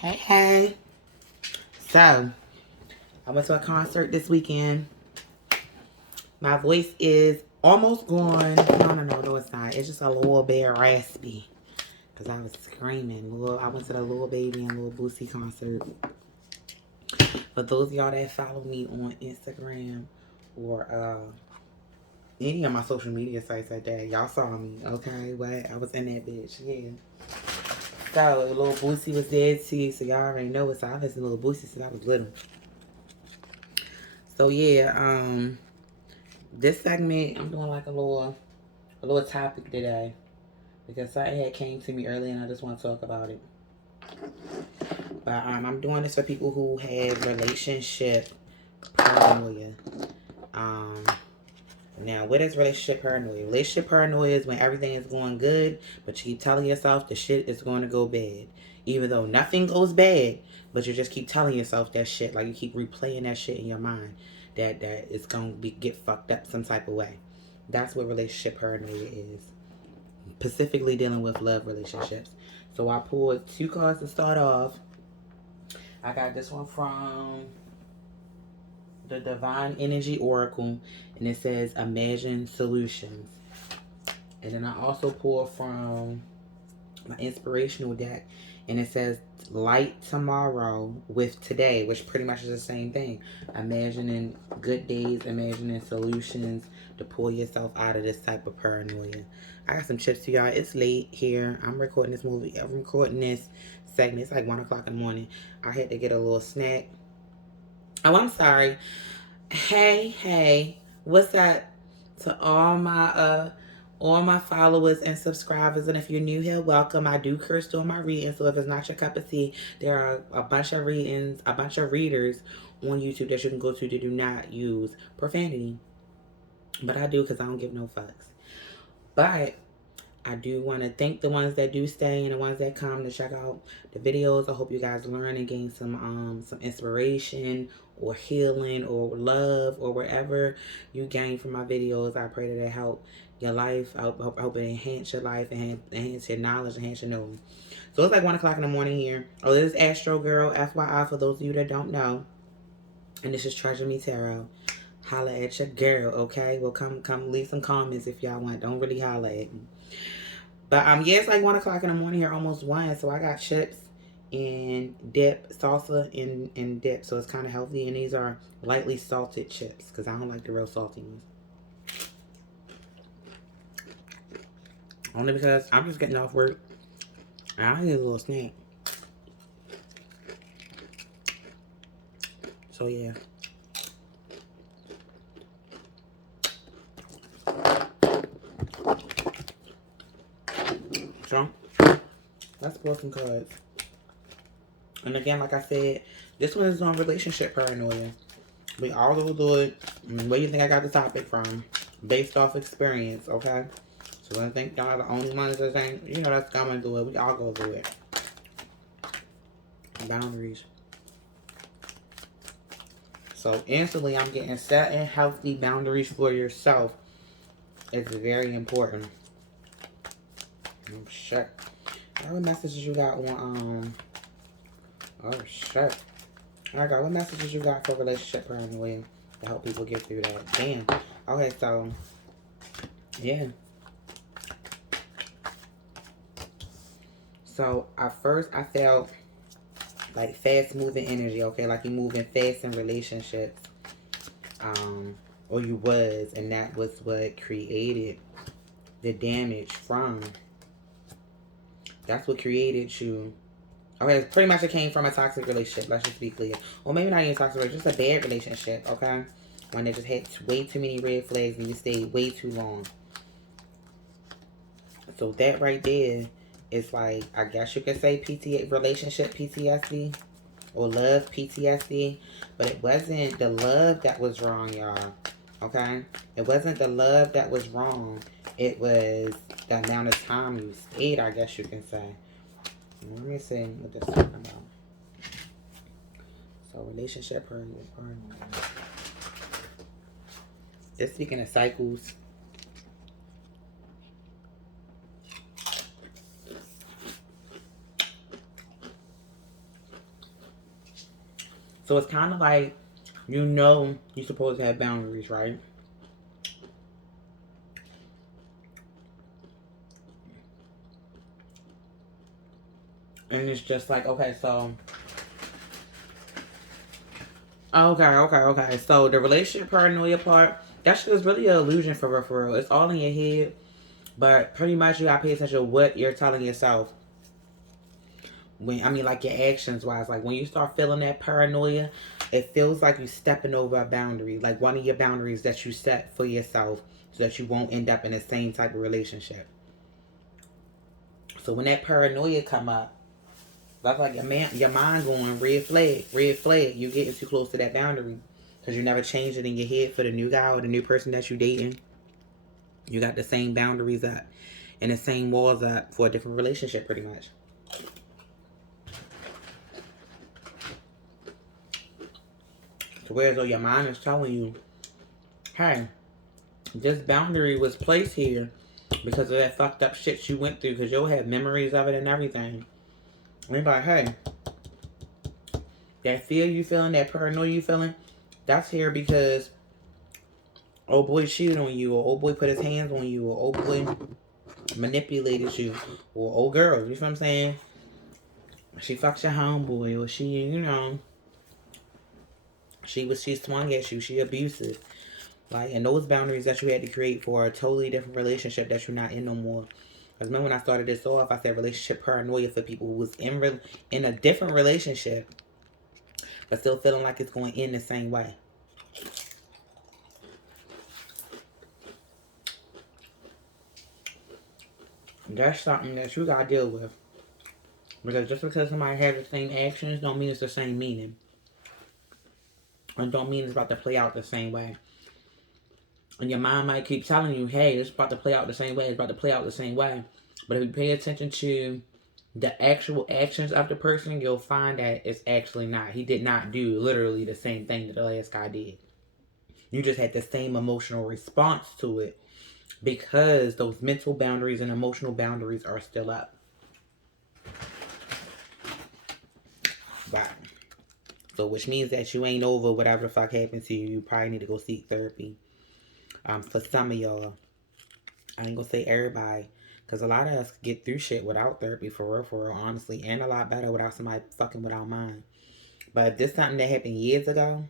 Hey, hey. So, I went to a concert this weekend. My voice is almost gone. No, it's not. It's just a little bit raspy. Because I was screaming. I went to the Lil Baby and Lil Boosie concert. For those of y'all that follow me on Instagram or any of my social media sites like that, y'all saw me, okay? What? I was in that bitch, yeah. So, Lil Boosie was there too, so y'all already know it. So I listened to Lil Boosie since I was little. So yeah, this segment I'm doing like a little topic today because something had came to me earlier and I just want to talk about it. But I'm doing this for people who have relationship paranoia. Now, what is relationship paranoia? Relationship paranoia is when everything is going good, but you keep telling yourself the shit is going to go bad. Even though nothing goes bad, but you just keep telling yourself that shit. Like you keep replaying that shit in your mind that it's going to get fucked up some type of way. That's what relationship paranoia is. Specifically dealing with love relationships. So I pulled 2 cards to start off. I got this one from the Divine Energy Oracle, and it says Imagine Solutions. And then I also pulled from my inspirational deck, and it says Light Tomorrow with Today, which pretty much is the same thing. Imagining good days, imagining solutions to pull yourself out of this type of paranoia. I got some chips to y'all. It's late here. I'm recording this segment. It's like 1 o'clock in the morning. I had to get a little snack. Oh, I'm sorry. Hey, what's up to all my followers and subscribers? And if you're new here, welcome. I do curse during my readings, so if it's not your cup of tea, there are a bunch of readers on YouTube that you can go to that do not use profanity. But I do because I don't give no fucks. But I do want to thank the ones that do stay and the ones that come to check out the videos. I hope you guys learn and gain some inspiration or healing or love or whatever you gain from my videos. I pray that it help your life. I hope it enhance your life, enhance your knowledge, enhance your knowing. So it's like 1 o'clock in the morning here. Oh, this is Astro Girl, FYI, for those of you that don't know. And this is Treasure Me Tarot. Holla at your girl, okay? Well, come leave some comments if y'all want. Don't really holla at me. But yeah, it's like 1 o'clock in the morning here, almost 1. So I got chips and dip, salsa and dip. So it's kind of healthy. And these are lightly salted chips because I don't like the real salty ones. Only because I'm just getting off work. And I need a little snack. So yeah. So let's pull some cards. And again, like I said, this one is on relationship paranoia. We all go through it. Where do you think I got the topic from? Based off experience, okay? So I think y'all are the only ones that saying, that's going through it. We all go through it. Boundaries. So instantly, I'm getting set and healthy boundaries for yourself. It's very important. Oh, shit. What messages you got on, oh, shit. All right, what messages you got for relationship paranoia to help people get through that? Damn. Okay, so, yeah. So, at first, I felt like fast-moving energy, okay? Like you're moving fast in relationships. Or you was, and that was what created the damage from. That's what created you. Okay, pretty much it came from a toxic relationship. Let's just be clear. Or maybe not even toxic relationship, just a bad relationship, okay? When they just had way too many red flags and you stayed way too long. So that right there is like, I guess you could say relationship PTSD or love PTSD. But it wasn't the love that was wrong, y'all. Okay? It wasn't the love that was wrong. It was the amount of time you stayed, I guess you can say. Let me see what this is talking about. So, relationship paranoia. It's speaking of cycles. So it's kind of like, you know, you're supposed to have boundaries, right? And it's just like, okay, so, okay. So the relationship paranoia part, that shit is really an illusion for real, for real. It's all in your head, but pretty much you gotta pay attention to what you're telling yourself. When, I mean, like your actions wise, like when you start feeling that paranoia, it feels like you stepping over a boundary, like one of your boundaries that you set for yourself, so that you won't end up in the same type of relationship. So when that paranoia come up, that's like your mind going red flag, red flag. You getting too close to that boundary because you never changed it in your head for the new guy or the new person that you dating. You got the same boundaries up and the same walls up for a different relationship, pretty much. So whereas though your mind is telling you, hey, this boundary was placed here because of that fucked up shit you went through, because you'll have memories of it and everything. And you're like, hey, that fear you feeling, that paranoia you feeling, that's here because old boy cheated on you, or old boy put his hands on you, or old boy manipulated you, or old girl, you know what I'm saying? She fucked your homeboy, or she, you know, she swung at you, she abusive. Like, and those boundaries that you had to create for a totally different relationship that you're not in no more. Because remember when I started this off, I said relationship paranoia for people who was in a different relationship, but still feeling like it's going to end the same way. That's something that you got to deal with. Because just because somebody has the same actions don't mean it's the same meaning. And don't mean it's about to play out the same way. And your mind might keep telling you, hey, it's about to play out the same way, it's about to play out the same way. But if you pay attention to the actual actions of the person, you'll find that it's actually not. He did not do literally the same thing that the last guy did. You just had the same emotional response to it because those mental boundaries and emotional boundaries are still up. Right. So which means that you ain't over whatever the fuck happened to you. You probably need to go seek therapy. For some of y'all, I ain't gonna say everybody, because a lot of us get through shit without therapy, for real, honestly, and a lot better without somebody fucking with our mind. But if this something that happened years ago,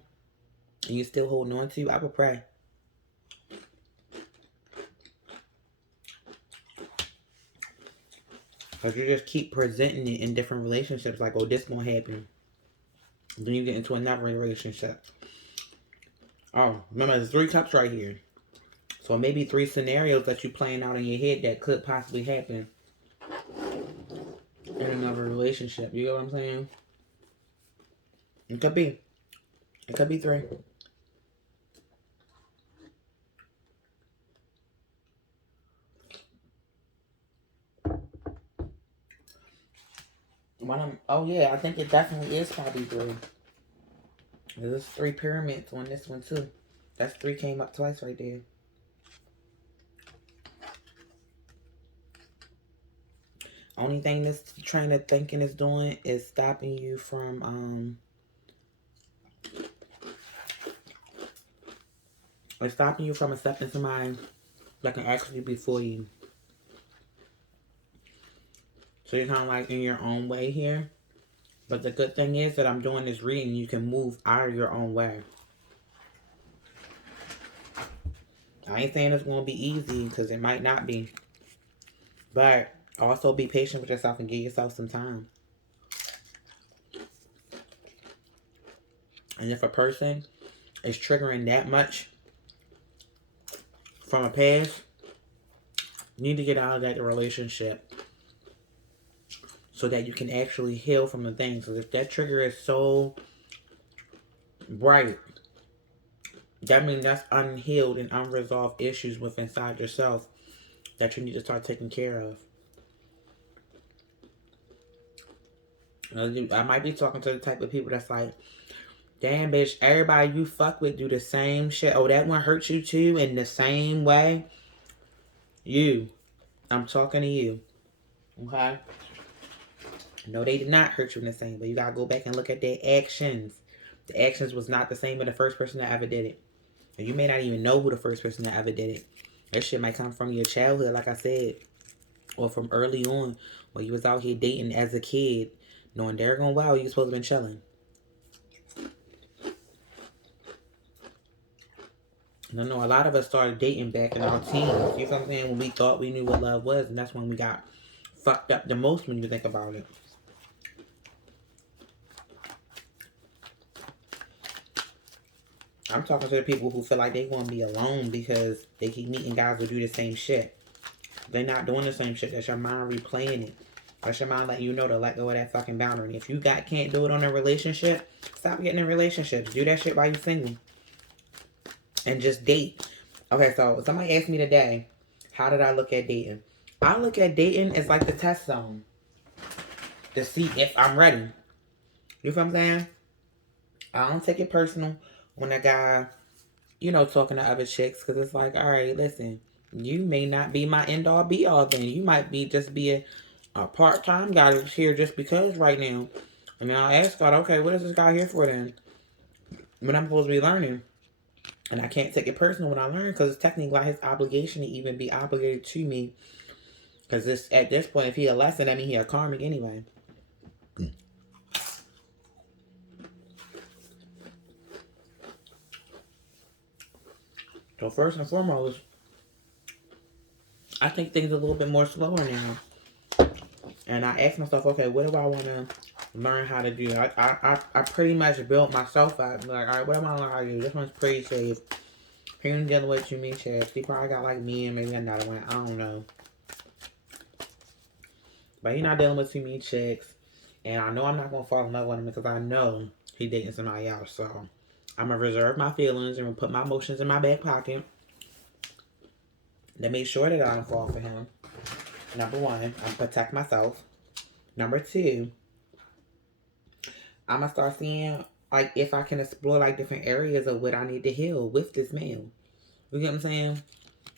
and you still holding on to, I would pray. Because you just keep presenting it in different relationships, like, oh, this gonna happen. Then you get into another relationship. Oh, remember, there's 3 cups right here. So maybe 3 scenarios that you playing out in your head that could possibly happen in another relationship. You know what I'm saying? It could be. It could be 3. Oh yeah, I think it definitely is probably 3. There's 3 pyramids on this one too. That's 3 came up twice right there. Only thing this train of thinking is doing is stopping you from it's stopping you from accepting somebody that can actually be for you. So you're kind of like in your own way here. But the good thing is that I'm doing this reading, you can move out of your own way. I ain't saying it's going to be easy, because it might not be. But also be patient with yourself and give yourself some time. And if a person is triggering that much from a past, you need to get out of that relationship so that you can actually heal from the things. So if that trigger is so bright, that means that's unhealed and unresolved issues within inside yourself that you need to start taking care of. I might be talking to the type of people that's like, damn, bitch, everybody you fuck with do the same shit. Oh, that one hurt you too in the same way? I'm talking to you. Okay? No, they did not hurt you in the same way. You gotta go back and look at their actions. The actions was not the same as the first person that ever did it. And you may not even know who the first person that ever did it. That shit might come from your childhood, like I said, or from early on, when you was out here dating as a kid, knowing they're going wow, you supposed to been chilling. And I know a lot of us started dating back in our teens. You know what I'm saying? When we thought we knew what love was, and that's when we got fucked up the most when you think about it. I'm talking to the people who feel like they want to be alone because they keep meeting guys who do the same shit. They're not doing the same shit. That's your mind replaying it. That's your mind letting you know to let go of that fucking boundary. And if you can't do it on a relationship, stop getting in relationships. Do that shit while you single. And just date. Okay, so somebody asked me today, how did I look at dating? I look at dating as like the test zone. To see if I'm ready. You feel what I'm saying? I don't take it personal when a guy, you know, talking to other chicks, because it's like, all right, listen, you may not be my end all be all then. You might be just be a part-time guy that's here just because right now. And then I'll ask God, okay, what is this guy here for then? When I'm supposed to be learning. And I can't take it personal when I learn, because it's technically like his obligation to even be obligated to me. Because at this point, if he a lesson, I mean he a karmic anyway. So first and foremost, I think things are a little bit more slower now. And I ask myself, okay, what do I want to learn how to do? I pretty much built myself out. Like, all right, what do I learn how to do? This one's pretty safe. He ain't dealing with too many chicks. He probably got like me and maybe another one. I don't know. But he not dealing with too many chicks. And I know I'm not going to fall in love with him because I know he dating somebody else. So I'm going to reserve my feelings and put my emotions in my back pocket to make sure that I don't fall for him. Number one, I'm protect myself. Number two, I'm going to start seeing like if I can explore like different areas of what I need to heal with this male. You get what I'm saying?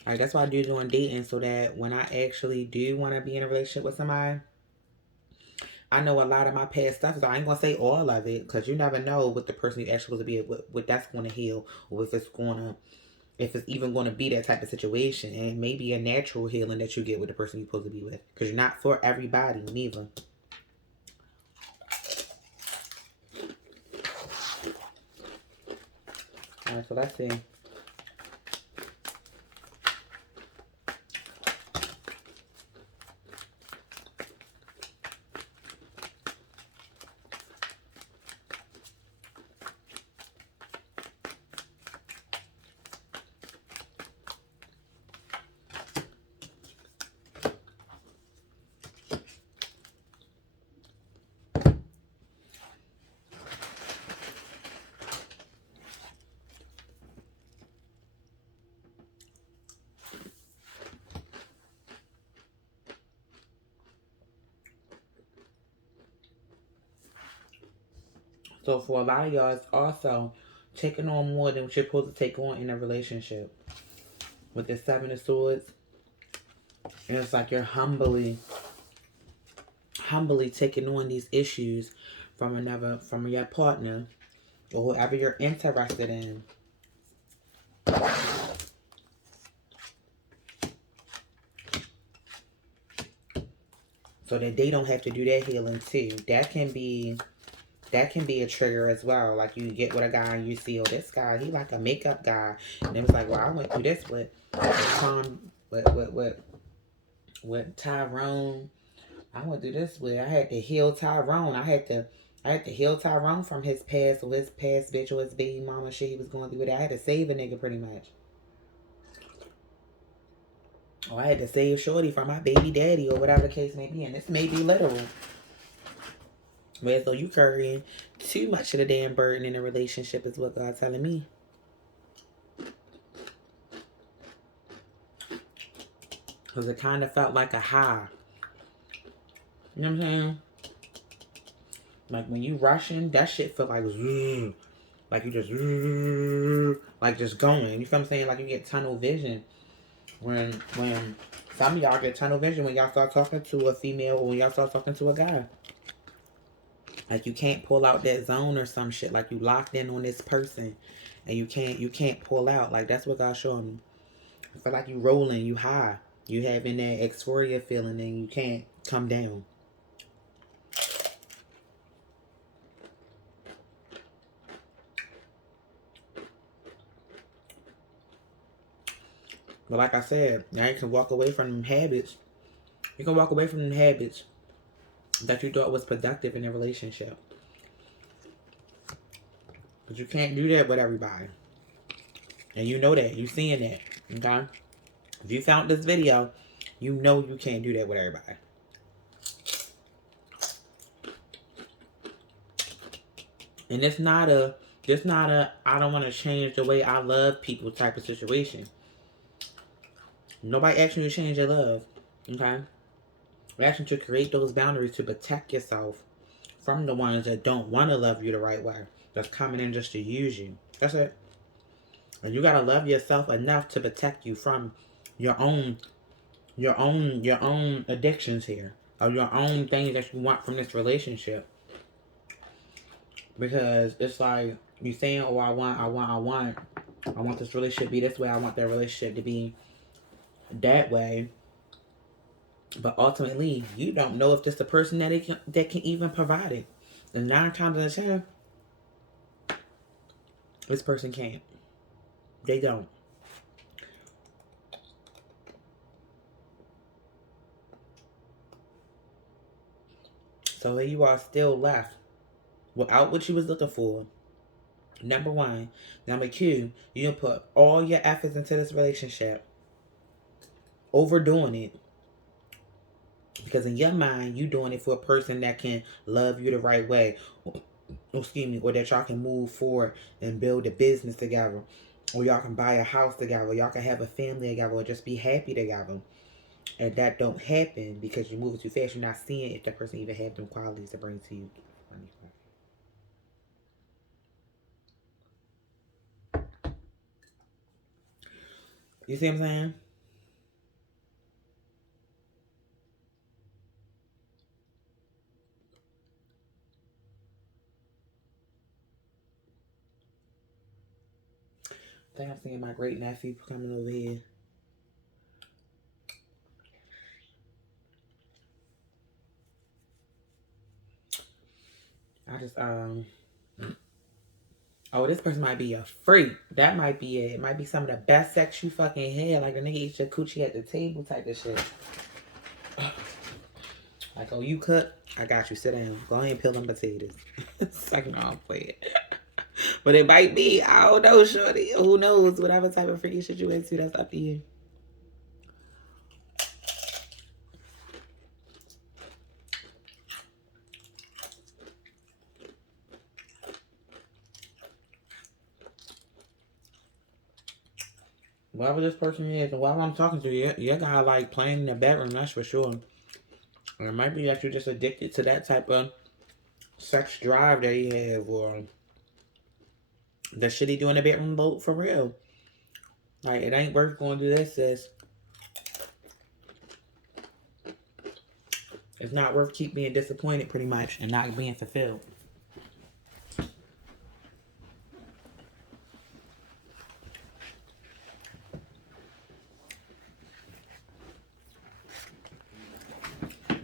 Like that's why I do doing dating, so that when I actually do want to be in a relationship with somebody, I know a lot of my past stuff. So I ain't gonna say all of it, because you never know what the person you actually supposed to be, what that's going to heal, or if it's even going to be that type of situation. And it may be a natural healing that you get with the person you're supposed to be with, because you're not for everybody neither. All right, so let's see. So for a lot of y'all, it's also taking on more than what you're supposed to take on in a relationship. With the Seven of Swords, and it's like you're humbly taking on these issues from your partner, or whoever you're interested in. So that they don't have to do that healing too. That can be a trigger as well. Like you get with a guy and you see, oh, this guy, he like a makeup guy. And it was like, well, I went through this with Tyrone. I went through this with, I had to heal Tyrone. I had to heal Tyrone from his past, or his past bitch, or his baby mama shit he was going through with it. I had to save a nigga pretty much. Or I had to save Shorty from my baby daddy, or whatever the case may be. And this may be literal. But as though you carrying too much of the damn burden in a relationship is what God's telling me. Because it kind of felt like a high. You know what I'm saying? Like when you rushing, that shit feel like zzz, like you just like just going. You feel what I'm saying? Like you get tunnel vision. When some of y'all get tunnel vision when y'all start talking to a female, or when y'all start talking to a guy. Like you can't pull out that zone or some shit. Like you locked in on this person and you can't pull out. Like that's what God's showing me. I feel like you rolling, you high. You having that euphoria feeling and you can't come down. But like I said, now you can walk away from them habits. You can walk away from them habits that you thought was productive in a relationship. But you can't do that with everybody. And you know that. You seeing that. Okay? If you found this video, you know you can't do that with everybody. And it's not a I don't want to change the way I love people type of situation. Nobody asking you to change your love. Okay? We're asking you to create those boundaries to protect yourself from the ones that don't want to love you the right way. That's coming in just to use you. That's it. And you gotta love yourself enough to protect you from your own addictions here. Or your own things that you want from this relationship. Because it's like you saying, oh, I want this relationship to be this way, I want that relationship to be that way. But ultimately, you don't know if this the person that can even provide it. And 9 times out of 10, this person can't. They don't. So here you are still left without what you was looking for. Number 1. Number 2, you put all your efforts into this relationship, overdoing it. Because in your mind, you doing it for a person that can love you the right way. Excuse me, or that y'all can move forward and build a business together. Or y'all can buy a house together. Or y'all can have a family together. Or just be happy together. And that don't happen because you're moving too fast. You're not seeing if that person even have them qualities to bring to you. You see what I'm saying? I think I'm seeing my great nephew coming over here. I just oh, this person might be a freak. That might be it. It might be some of the best sex you fucking had. Like a nigga eat your coochie at the table type of shit. Like, oh, you cook? I got you. Sit down. Go ahead and peel them potatoes. Like, no, I'm playing. But it might be. I don't know, shorty. Who knows? Whatever type of freaky shit you into, that's up to you. Whoever this person is, and whoever I'm talking to, you gotta like playing in the bedroom, that's for sure. And it might be that you're just addicted to that type of sex drive that he have, or the shit he do in the bedroom boat for real. Like, it ain't worth going to do this, sis. It's not worth keep being disappointed, pretty much, and not being fulfilled.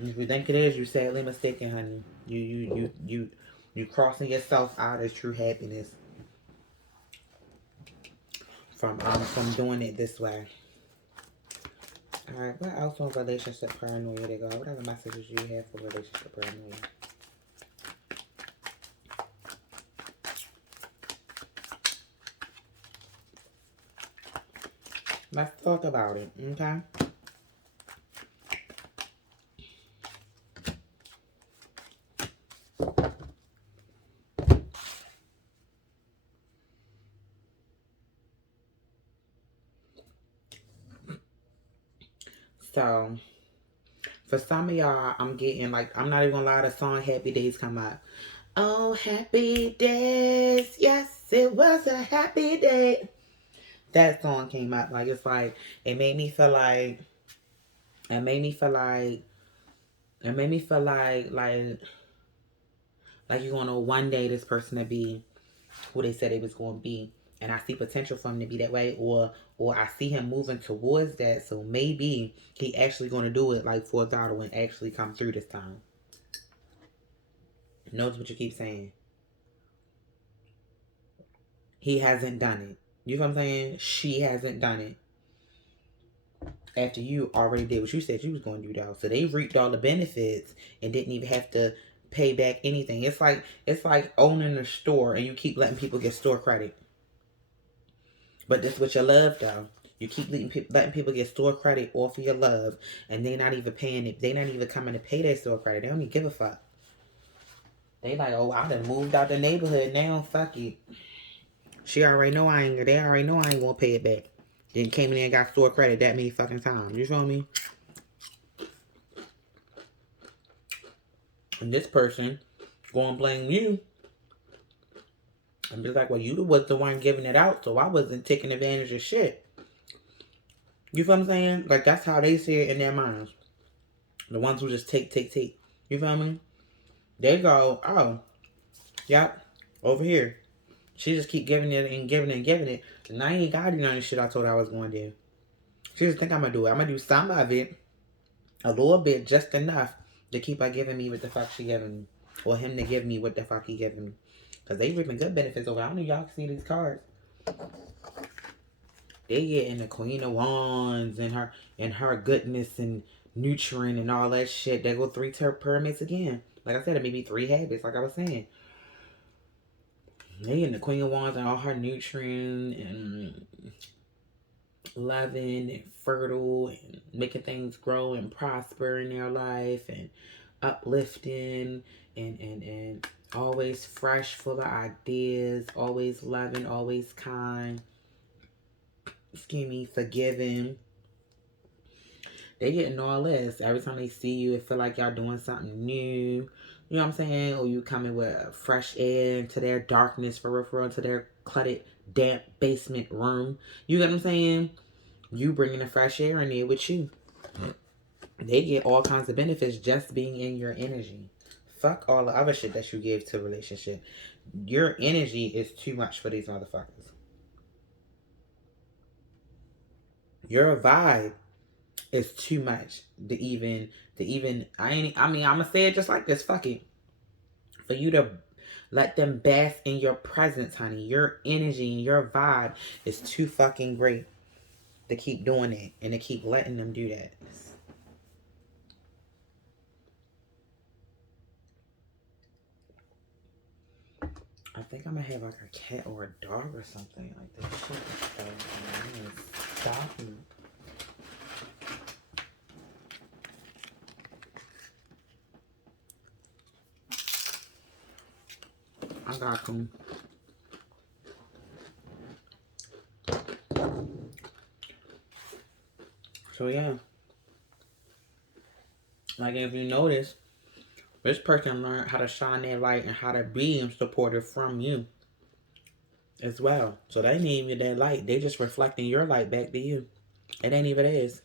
If you think it is, you're sadly mistaken, honey. You crossing yourself out as true happiness from doing it this way. All right, what else on relationship paranoia they go? What other messages do you have for relationship paranoia? Let's talk about it, okay? So, for some of y'all, I'm getting like, I'm not even gonna lie, the song Happy Days come up. Oh, happy days. Yes, it was a happy day. That song came up. Like, it's like, it made me feel like, it made me feel like, Like you're gonna know one day this person to be who they said they was gonna be. And I see potential for him to be that way, or I see him moving towards that. So maybe he actually gonna do it like full throttle and actually come through this time. Notice what you keep saying. He hasn't done it. You know what I'm saying? She hasn't done it. After you already did what you said you was going to do, though. So they reaped all the benefits and didn't even have to pay back anything. It's like owning a store and you keep letting people get store credit. But that's what you love, though. You keep letting people get store credit off of your love, and they're not even paying it. They're not even coming to pay their store credit. They don't even give a fuck. They like, oh, I done moved out the neighborhood now. Fuck it. They already know I ain't gonna pay it back. Then came in there and got store credit that many fucking times. You feel me? And this person gonna blame you. And be like, well, you was the one giving it out, so I wasn't taking advantage of shit. You feel what I'm saying? Like, that's how they see it in their minds. The ones who just take. You feel me? They go, oh, yep, over here. She just keep giving it and giving it and giving it. And I ain't got to do none of the shit I told her I was going to do. She just think I'm going to do it. I'm going to do some of it, a little bit, just enough to keep her giving me what the fuck she giving me. Or him to give me what the fuck he giving me. Because they reaping good benefits over. I don't know if y'all can see these cards. They getting the Queen of Wands and her goodness and nurturing and all that shit. They go 3 pyramids again. Like I said, it may be 3 habits, like I was saying. They getting the Queen of Wands and all her nurturing and loving and fertile and making things grow and prosper in their life and uplifting and always fresh, full of ideas, always loving, always kind, forgiving. They getting all this. Every time they see you, it feel like y'all doing something new. You know what I'm saying? Or you coming with fresh air into their darkness, for real, into their cluttered, damp basement room. You get what I'm saying? You bringing the fresh air in there with you. They get all kinds of benefits just being in your energy. Fuck all the other shit that you give to a relationship. Your energy is too much for these motherfuckers. Your vibe is too much to even I'm gonna say it just like this. Fuck it. For you to let them bask in your presence, honey. Your energy and your vibe is too fucking great to keep doing it and to keep letting them do that. I think I'm gonna have like a cat or a dog or something like this. Stop me. I got them. So yeah. Like if you notice, this person learned how to shine their light and how to be supportive from you as well. So they ain't even that light. They just reflecting your light back to you. It ain't even theirs.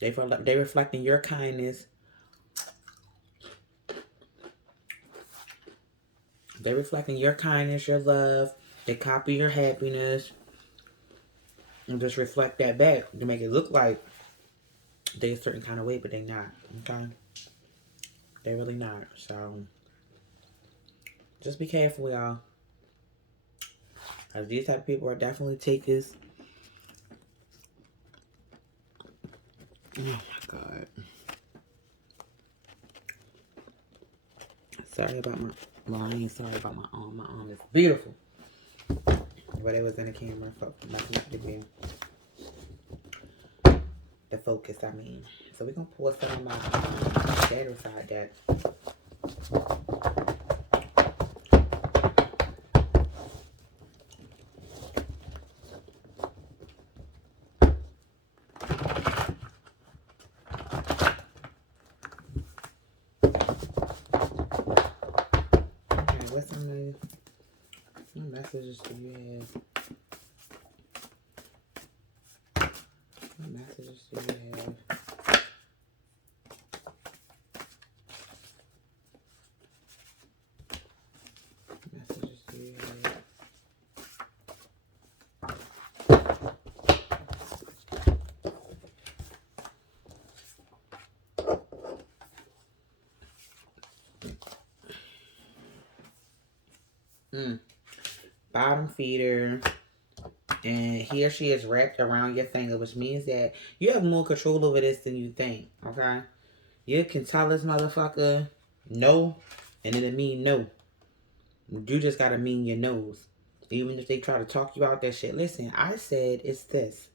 They reflecting your kindness. They reflecting your kindness, your love. They copy your happiness. And just reflect that back to make it look like they a certain kind of way, but they not. Okay? They really not. So just be careful, y'all. Because these type of people are definitely takers. Oh my God. Sorry about my... Well, I ain't sorry about my arm. My arm is beautiful. But it was in the camera. The focus, I mean. So we're going to pour some of my shadow side deck. What's some of what messages do you have? What messages do you have? Bottom feeder. And he or she is wrapped around your finger, which means that you have more control over this than you think, okay? You can tell this motherfucker no, and it'll mean no. You just gotta mean your nose. Even if they try to talk you out that shit. Listen, I said it's this.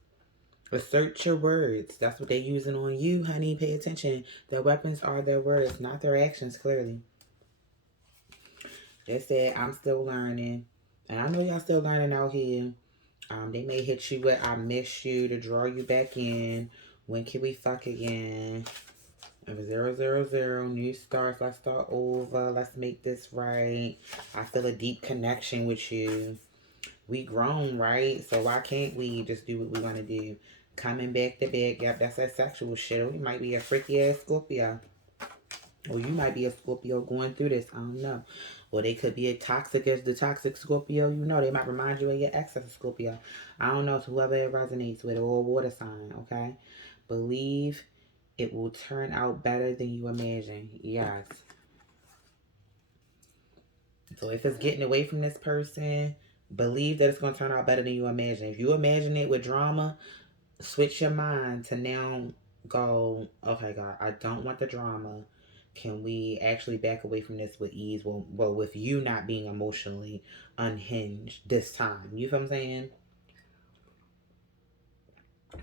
Assert your words. That's what they're using on you, honey. Pay attention. Their weapons are their words, not their actions, clearly. They said, I'm still learning. And I know y'all still learning out here. They may hit you with I miss you to draw you back in. When can we fuck again? 000, new starts, let's start over, let's make this right. I feel a deep connection with you. We grown, right? So why can't we just do what we want to do? Coming back to back, yep, that's that sexual shit. Or you might be a freaky ass Scorpio. Or you might be a Scorpio going through this, I don't know. Or they could be as toxic as the toxic Scorpio, you know. They might remind you of your ex as a Scorpio. I don't know, to whoever it resonates with, or a water sign, okay? Believe it will turn out better than you imagine. Yes. So if it's getting away from this person, believe that it's going to turn out better than you imagine. If you imagine it with drama, switch your mind to now go, okay, God, I don't want the drama. Can we actually back away from this with ease? Well, with you not being emotionally unhinged this time. You feel what I'm saying?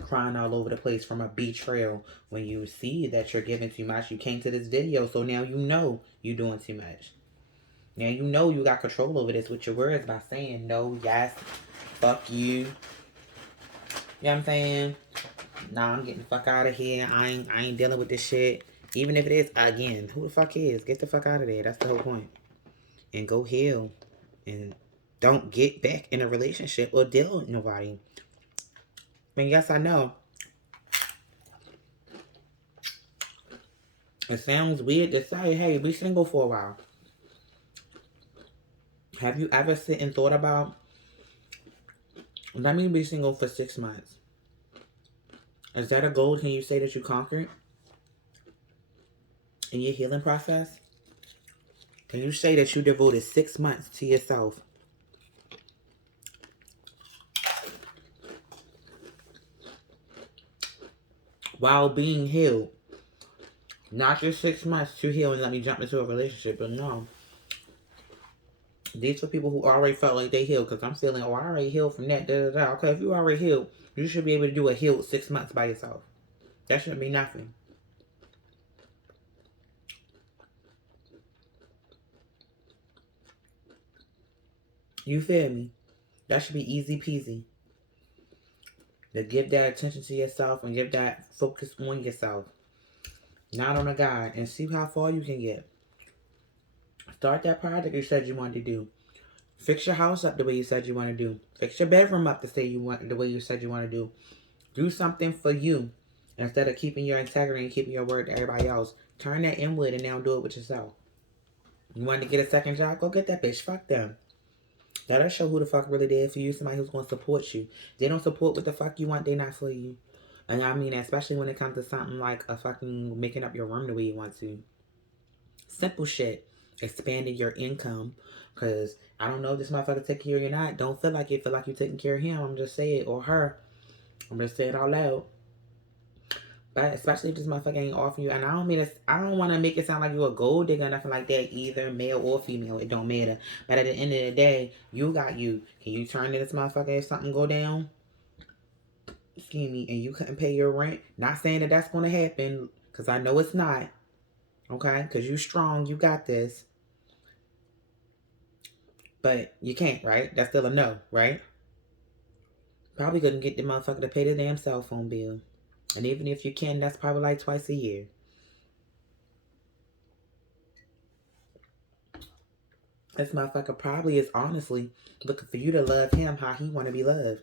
Crying all over the place from a betrayal when you see that you're giving too much. You came to this video, so now you know you're doing too much. Now you know you got control over this with your words by saying no, yes, fuck you. You know what I'm saying? Nah, I'm getting the fuck out of here. I ain't dealing with this shit. Even if it is, again, who the fuck is? Get the fuck out of there. That's the whole point. And go heal. And don't get back in a relationship or deal with nobody. I mean, yes, I know. It sounds weird to say, hey, be single for a while. Have you ever sit and thought about, let me be single for 6 months? Is that a goal? Can you say that you conquered in your healing process? Can you say that you devoted 6 months to yourself? While being healed. Not just 6 months to heal and let me jump into a relationship, but no. These are people who already felt like they healed, because I'm feeling, oh, I already healed from that, da, da, da. Okay, if you already healed, you should be able to do a healed 6 months by yourself. That shouldn't be nothing. You feel me? That should be easy peasy. To give that attention to yourself and give that focus on yourself. Not on a guy. And see how far you can get. Start that project you said you wanted to do. Fix your house up the way you said you want to do. Fix your bedroom up the way you said you want to do. Do something for you. Instead of keeping your integrity and keeping your word to everybody else. Turn that inward and now do it with yourself. You wanted to get a second job? Go get that bitch. Fuck them. That'll show who the fuck really there for you. Somebody who's going to support you. They don't support what the fuck you want. They not for you. And I mean, especially when it comes to something like a fucking making up your room the way you want to. Simple shit. Expanding your income. Because I don't know if this motherfucker take care of you or not. Don't feel like it. Feel like you're taking care of him. I'm just saying it. Or her. I'm just saying it out loud. But especially if this motherfucker ain't offering you. And I don't mean this, I don't want to make it sound like you a gold digger or nothing like that. Either male or female. It don't matter. But at the end of the day, you got you. Can you turn to this motherfucker if something go down? Excuse me. And you couldn't pay your rent? Not saying that that's going to happen. Because I know it's not. Okay? Because you strong. You got this. But you can't, right? That's still a no, right? Probably couldn't get the motherfucker to pay the damn cell phone bill. And even if you can, that's probably like twice a year. This motherfucker probably is honestly looking for you to love him how he want to be loved.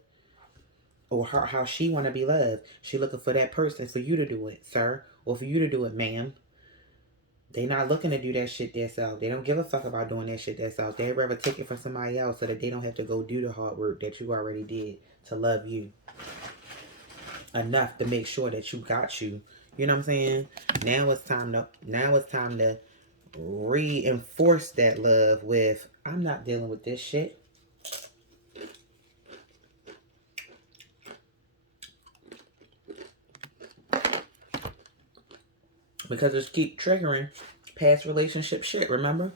Or how she want to be loved. She looking for that person for you to do it, sir. Or for you to do it, ma'am. They not looking to do that shit themselves. They don't give a fuck about doing that shit themselves. They'd rather take it from somebody else so that they don't have to go do the hard work that you already did to love you. Enough to make sure that you got you. You know what I'm saying? Now it's time to reinforce that love with, I'm not dealing with this shit. Because it's keep triggering past relationship shit, remember?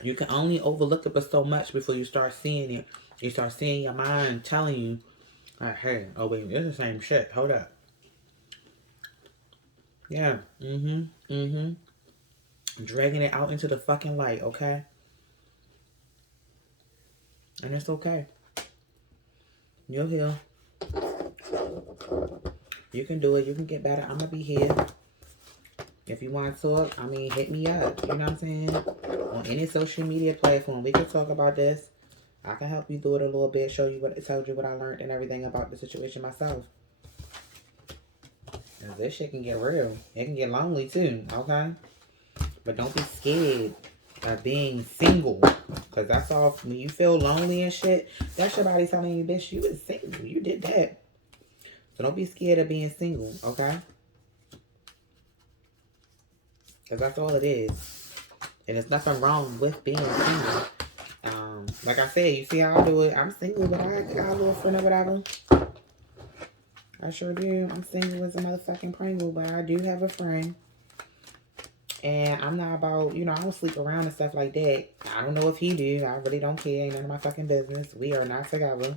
You can only overlook it but so much before you start seeing it. You start seeing your mind telling you, like, hey, oh wait, it's the same shit. Hold up. Yeah. Dragging it out into the fucking light, okay? And it's okay. You'll heal. You can do it. You can get better. I'm gonna be here. If you want to talk, I mean, hit me up. You know what I'm saying? On any social media platform, we can talk about this. I can help you do it a little bit, show you what, tell you what I learned and everything about the situation myself. Now, this shit can get real. It can get lonely too, okay? But don't be scared of being single. Because that's all, when you feel lonely and shit, that's your body telling you, bitch, you was single. You did that. So don't be scared of being single, okay? Because that's all it is. And there's nothing wrong with being single. Like I said, you see how I do it. I'm single, but I got a little friend or whatever. I sure do. I'm single as a motherfucking Pringle, but I do have a friend. And I'm not about, I don't sleep around and stuff like that. I don't know if he do. I really don't care. Ain't none of my fucking business. We are not together.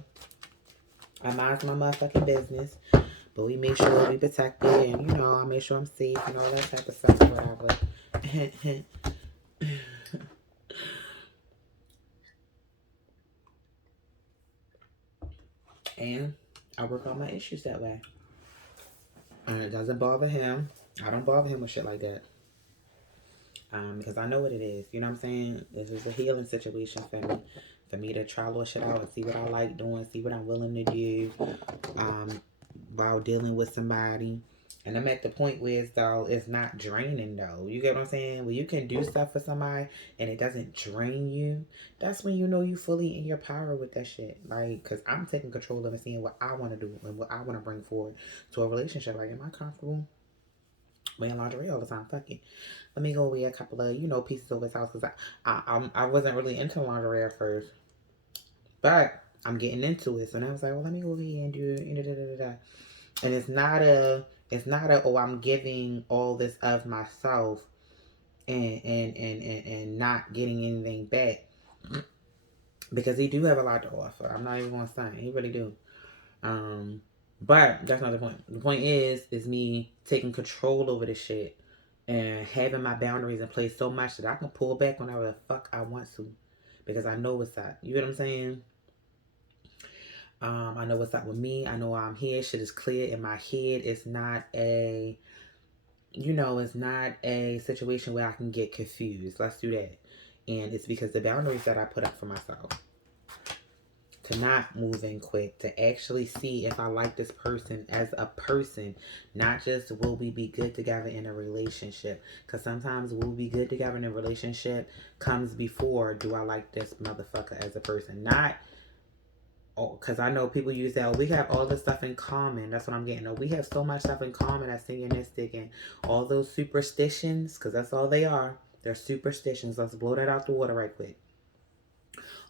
I mind my motherfucking business. But we make sure we protect it. And, I make sure I'm safe and all that type of stuff or whatever. And I work on my issues that way. And it doesn't bother him. I don't bother him with shit like that. Because I know what it is. You know what I'm saying? This is a healing situation for me. For me to try a little shit out and see what I like doing, see what I'm willing to do while dealing with somebody. And I'm at the point where it's not draining though. You get what I'm saying? When you can do stuff for somebody and it doesn't drain you, that's when you know you fully in your power with that shit. Like, because I'm taking control of and seeing what I want to do and what I want to bring forward to a relationship. Like, am I comfortable wearing lingerie all the time? Fuck it. Let me go wear a couple of, pieces over his house. Because I wasn't really into lingerie at first. But I'm getting into it. So now I was like, well, let me go over here and do it. And it's not a, oh, I'm giving all this of myself and not getting anything back. Because he do have a lot to offer. I'm not even going to say. He really do. But that's not the point. The point is me taking control over this shit and having my boundaries in place so much that I can pull back whenever the fuck I want to. Because I know what's up. You know what I'm saying? I know what's up with me. I know why I'm here. Shit is clear in my head. It's not a, it's not a situation where I can get confused. Let's do that. And it's because the boundaries that I put up for myself. To not move in quick. To actually see if I like this person as a person. Not just will we be good together in a relationship. Because sometimes will we be good together in a relationship comes before do I like this motherfucker as a person. Not... Oh, because I know people use that. Oh, we have all this stuff in common. That's what I'm getting. Oh, we have so much stuff in common as synchronistic and all those superstitions, because that's all they are. They're superstitions. Let's blow that out the water right quick.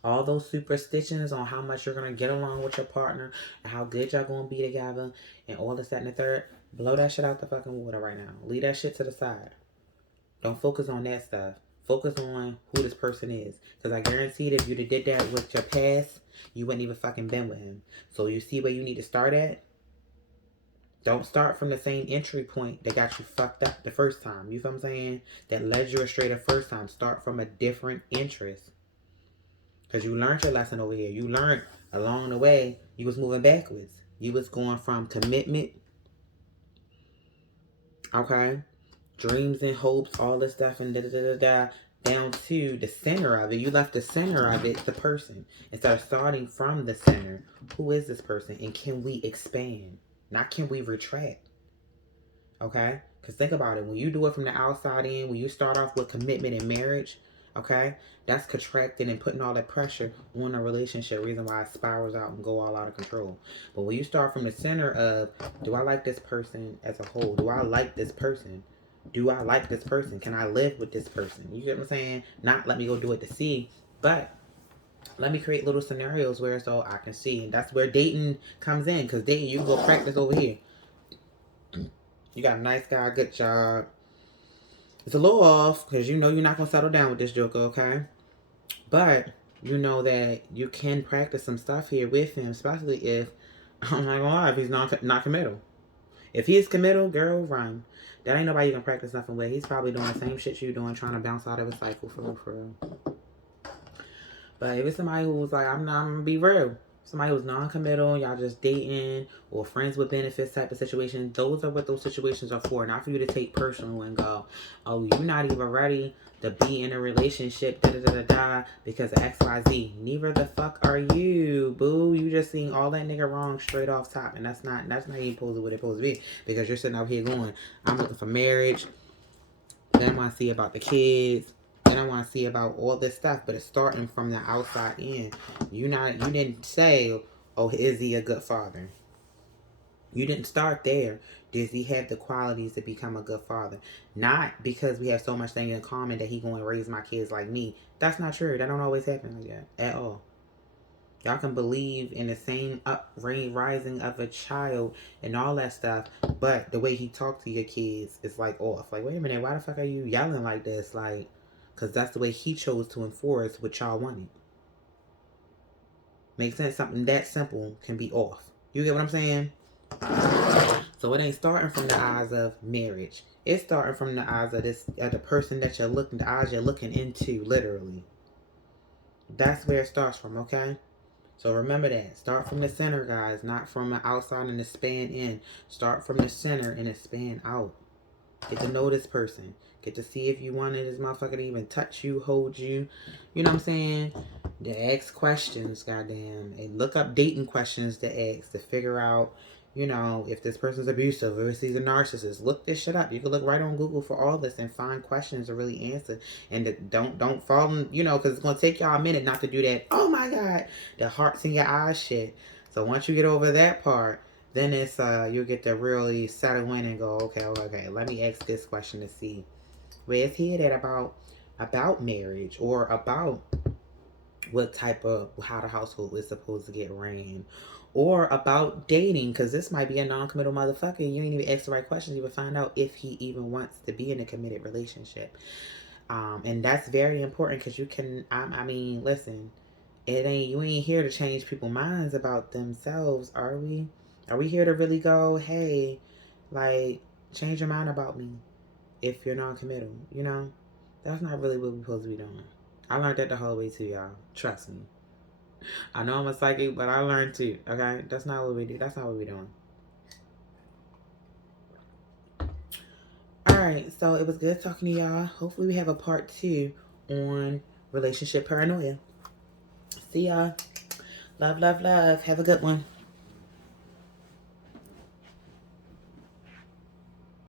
All those superstitions on how much you're going to get along with your partner and how good y'all going to be together and all this, that, and the third. Blow that shit out the fucking water right now. Leave that shit to the side. Don't focus on that stuff. Focus on who this person is. Because I guarantee that if you did that with your past, you wouldn't even fucking been with him. So you see where you need to start at? Don't start from the same entry point that got you fucked up the first time. You feel what I'm saying? That led you astray the first time. Start from a different interest. Because you learned your lesson over here. You learned along the way you was moving backwards. You was going from commitment. Okay? Dreams and hopes, all this stuff, and down to the center of it. You left the center of it, the person, instead of starting from the center. Who is this person, and can we expand? Not can we retract? Okay? Because think about it. When you do it from the outside in, when you start off with commitment and marriage, okay, that's contracting and putting all that pressure on a relationship. Reason why it spirals out and go all out of control. But when you start from the center of, do I like this person as a whole? Do I like this person? Do I like this person? Can I live with this person? You get what I'm saying? Not let me go do it to see, but let me create little scenarios where so I can see. And that's where dating comes in. Because dating, you can go practice over here. You got a nice guy, good job. It's a little off because you know you're not going to settle down with this joker, okay? But you know that you can practice some stuff here with him, especially if, I'm not going to lie, if he's not committal. If he is committal, girl, run. That ain't nobody you can practice nothing with. He's probably doing the same shit you doing, trying to bounce out of a cycle for real. But if it's somebody who's like, I'm gonna be real. Somebody who's non-committal, y'all just dating or friends with benefits type of situation, those are what those situations are for. Not for you to take personal and go, oh, you're not even ready to be in a relationship, because of XYZ. Neither the fuck are you, boo. You just seeing all that nigga wrong straight off top. And that's not even supposed to what it's supposed to be. Because you're sitting out here going, I'm looking for marriage. Then I want to see about the kids. Then I want to see about all this stuff. But it's starting from the outside in. You didn't say, oh, is he a good father? You didn't start there. Does he have the qualities to become a good father? Not because we have so much things in common that he going to raise my kids like me. That's not true. That don't always happen like that at all. Y'all can believe in the same rising of a child and all that stuff, but the way he talked to your kids is like off. Like, wait a minute, why the fuck are you yelling like this? Like, because that's the way he chose to enforce what y'all wanted. Makes sense? Something that simple can be off. You get what I'm saying? So it ain't starting from the eyes of marriage. It's starting from the eyes of the person that the eyes you're looking into, literally. That's where it starts from, okay? So remember that. Start from the center, guys, not from the outside and expand in. Start from the center and expand out. Get to know this person. Get to see if you wanted this motherfucker to even touch you, hold you. You know what I'm saying? To ask questions, goddamn. And look up dating questions to ask to figure out, you know, if this person's abusive or if he's a narcissist. Look this shit up. You can look right on Google for all this and find questions to really answer. And don't fall in, you know, because it's going to take y'all a minute not to do that. Oh my God. The hearts in your eyes shit. So once you get over that part, then it's you'll get to really settle in and go, okay, let me ask this question to see where is he at about marriage or about what type of how the household is supposed to get ran, or about dating, because this might be a non-committal motherfucker. You ain't even ask the right questions. You would find out if he even wants to be in a committed relationship, and that's very important because you can. I mean, listen, you ain't here to change people's minds about themselves, are we? Are we here to really go, hey, like, change your mind about me if you're non-committal? You know, that's not really what we're supposed to be doing. I learned that the whole way too, y'all. Trust me. I know I'm a psychic, but I learned too. Okay, that's not what we do. That's not what we're doing. All right, so it was good talking to y'all. Hopefully, we have a part 2 on relationship paranoia. See y'all. Love, love, love. Have a good one.